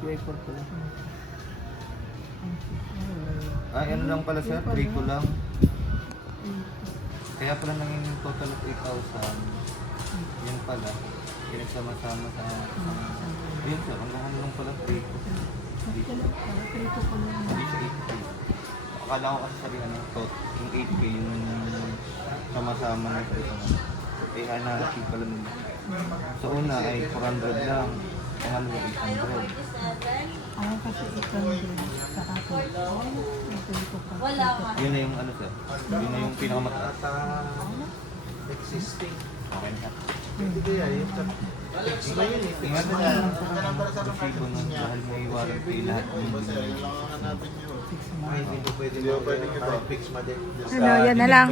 PI4 pala. Ay, ano lang pala sir? 3 ko lang. Kaya pala nanging total of 8,000. Yun pala. Pinagsama-sama sa... Yun sir, hanggang ano lang pala 3 ko. Hindi siya 8K. Akala ko kasi sabi ano, yung 8K yung sama-sama na sa isang ano. Eh, na-achieve pala nila. Sa una ay 400 lang. Pangalawa 800. Ayaw kasi 800 sa akin. Wala ka. Yun na yung ano sir. Yun na yung pinakamataas. Existing. Okay na. Hindi kaya yun. Iba yun eh. Fix Ingatan mo na yan. lang sa resibo nun dahil may warranty lahat yung Kailangan natin yun. Fix mo. Ay, hindi pwede. Hindi pwede ito. Fix mo din. Ano, yan na lang.